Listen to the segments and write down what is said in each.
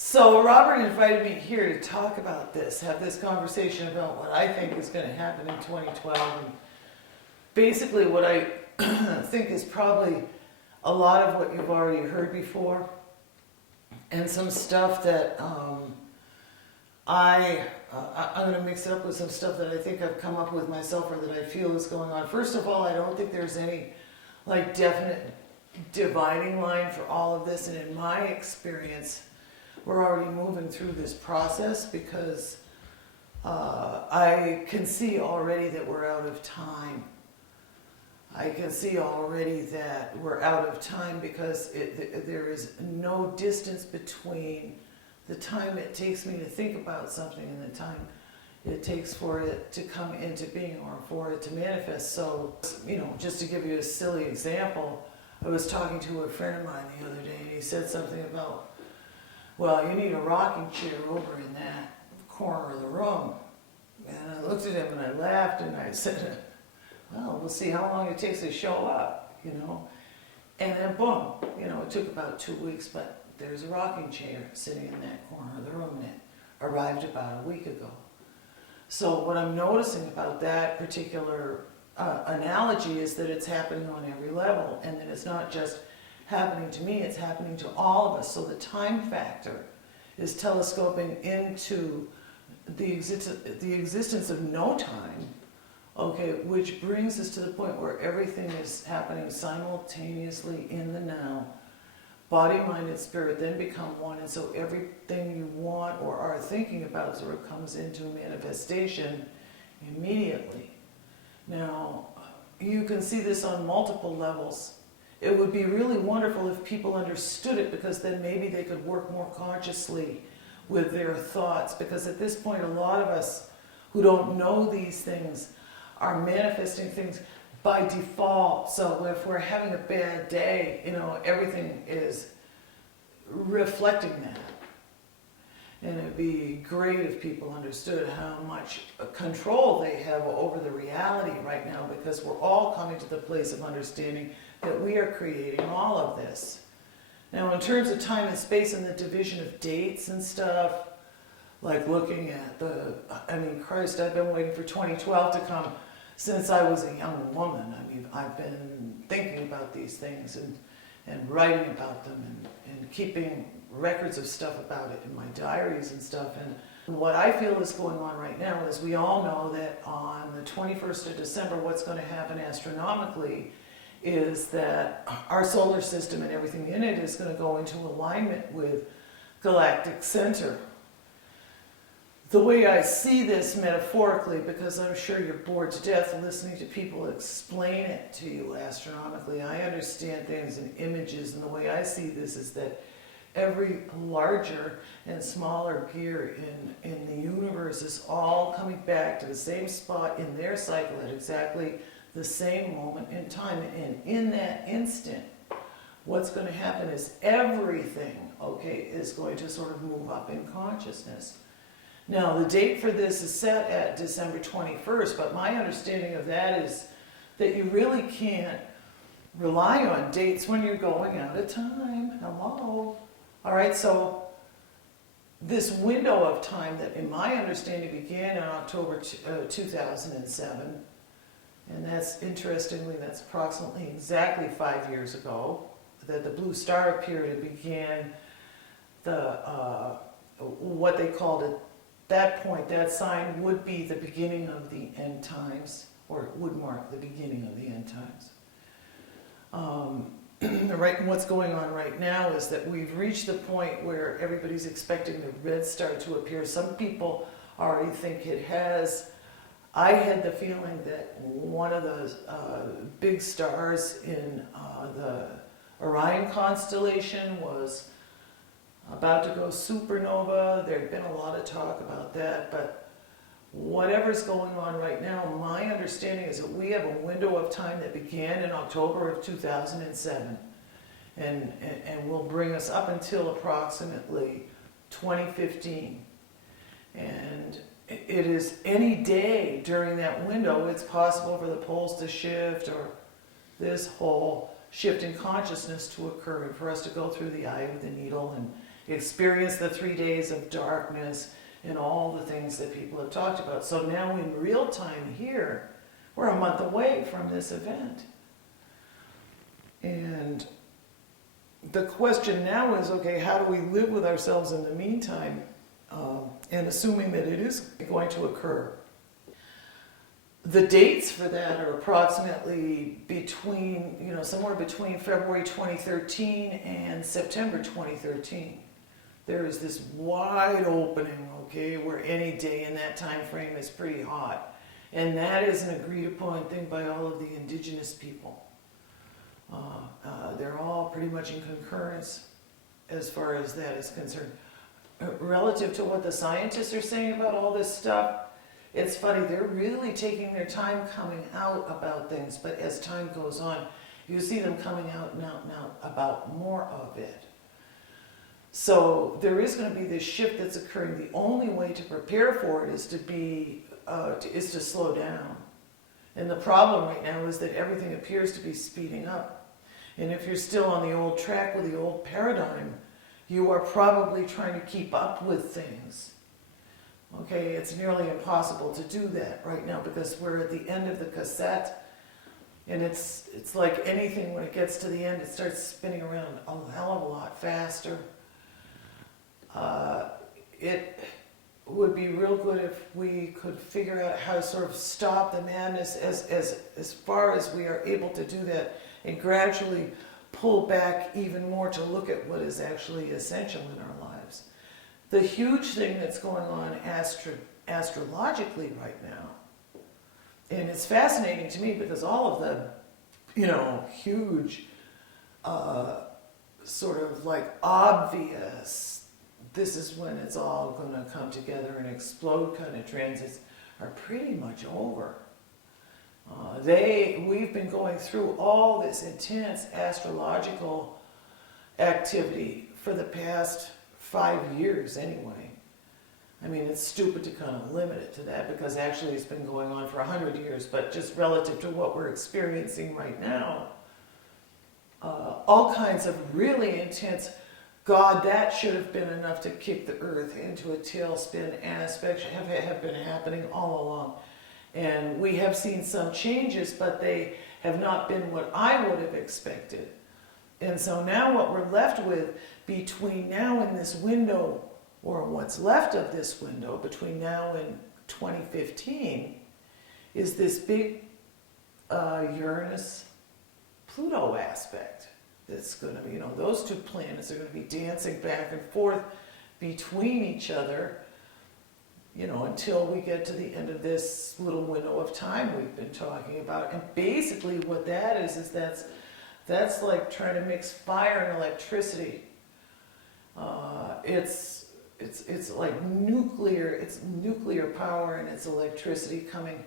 So Robert invited me here to talk about this, have this conversation about what I think is going to happen in 2012, and basically what I think is probably a lot of what you've already heard before, and some stuff that I'm going to mix it up with some stuff that I think I've come up with myself or that I feel is going on. First of all, I don't think there's any like definite dividing line for all of this, and in my experience, we're already moving through this process because I can see already that we're out of time. I can see already that we're out of time because there is no distance between the time it takes me to think about something and the time it takes for it to come into being or for it to manifest. So, just to give you a silly example, I was talking to a friend of mine the other day and he said something about, well, you need a rocking chair over in that corner of the room. And I looked at him and I laughed and I said, well, we'll see how long it takes to show up, And then boom, it took about 2 weeks, but there's a rocking chair sitting in that corner of the room and it arrived about a week ago. So what I'm noticing about that particular analogy is that it's happening on every level, and that it's not just happening to me, it's happening to all of us. So the time factor is telescoping into the existence of no time, okay, which brings us to the point where everything is happening simultaneously in the now. Body, mind, and spirit then become one, and so everything you want or are thinking about sort of comes into manifestation immediately. Now, you can see this on multiple levels. It would be really wonderful if people understood it, because then maybe they could work more consciously with their thoughts, because at this point a lot of us who don't know these things are manifesting things by default. So if we're having a bad day, everything is reflecting that. And it'd be great if people understood how much control they have over the reality right now, because we're all coming to the place of understanding that we are creating all of this. Now, in terms of time and space and the division of dates and stuff, like looking at Christ, I've been waiting for 2012 to come since I was a young woman. I've been thinking about these things and writing about them and keeping records of stuff about it in my diaries and stuff. And what I feel is going on right now is, we all know that on the 21st of December, what's going to happen astronomically is that our solar system and everything in it is going to go into alignment with galactic center. The way I see this metaphorically, because I'm sure you're bored to death listening to people explain it to you astronomically, I understand things in images, and the way I see this is that every larger and smaller gear in the universe is all coming back to the same spot in their cycle at exactly the same moment in time. And in that instant, what's going to happen is everything, is going to sort of move up in consciousness. Now, the date for this is set at December 21st, but my understanding of that is that you really can't rely on dates when you're going out of time. Hello? All right, so this window of time that, in my understanding, began in October 2007, and that's, interestingly, that's approximately exactly 5 years ago, that the blue star appeared and began what they called at that point, that sign would be the beginning of the end times, or it would mark the beginning of the end times. What's going on right now is that we've reached the point where everybody's expecting the red star to appear. Some people already think it has. I had the feeling that one of those big stars in the Orion constellation was about to go supernova. There'd been a lot of talk about that, but whatever's going on right now, my understanding is that we have a window of time that began in October of 2007 and will bring us up until approximately 2015. And it is any day during that window, it's possible for the poles to shift, or this whole shift in consciousness to occur, and for us to go through the eye of the needle experience the 3 days of darkness and all the things that people have talked about. So now in real time here, we're a month away from this event. And the question now is, okay, how do we live with ourselves in the meantime, and assuming that it is going to occur? The dates for that are approximately between, somewhere between February 2013 and September 2013. There is this wide opening, okay, where any day in that time frame is pretty hot. And that is an agreed upon thing by all of the indigenous people. They're all pretty much in concurrence as far as that is concerned. Relative to what the scientists are saying about all this stuff, it's funny, they're really taking their time coming out about things, but as time goes on, you see them coming out and out and out about more of it. So there is going to be this shift that's occurring. The only way to prepare for it is to slow down. And the problem right now is that everything appears to be speeding up. And if you're still on the old track with the old paradigm, you are probably trying to keep up with things. Okay, it's nearly impossible to do that right now because we're at the end of the cassette, and it's like anything, when it gets to the end, it starts spinning around a hell of a lot faster. It would be real good if we could figure out how to sort of stop the madness as far as we are able to do that, and gradually pull back even more to look at what is actually essential in our lives. The huge thing that's going on astrologically right now, and it's fascinating to me because all of the, huge, sort of like obvious, this is when it's all going to come together and explode kind of transits are pretty much over. We've been going through all this intense astrological activity for the past 5 years anyway. I mean, it's stupid to kind of limit it to that because actually it's been going on for 100 years, but just relative to what we're experiencing right now, all kinds of really intense, God, that should have been enough to kick the earth into a tailspin aspects have been happening all along. And we have seen some changes, but they have not been what I would have expected. And so now what we're left with between now and this window, or what's left of this window between now and 2015, is this big Uranus-Pluto aspect. That's going to be, those two planets are going to be dancing back and forth between each other, until we get to the end of this little window of time we've been talking about. And basically what that is that's like trying to mix fire and electricity. It's like nuclear power and it's electricity coming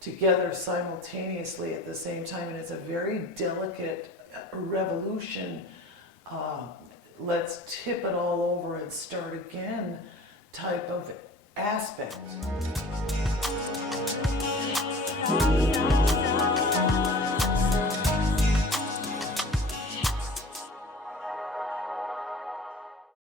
together simultaneously at the same time, and it's a very delicate revolution. Let's tip it all over and start again type of aspect.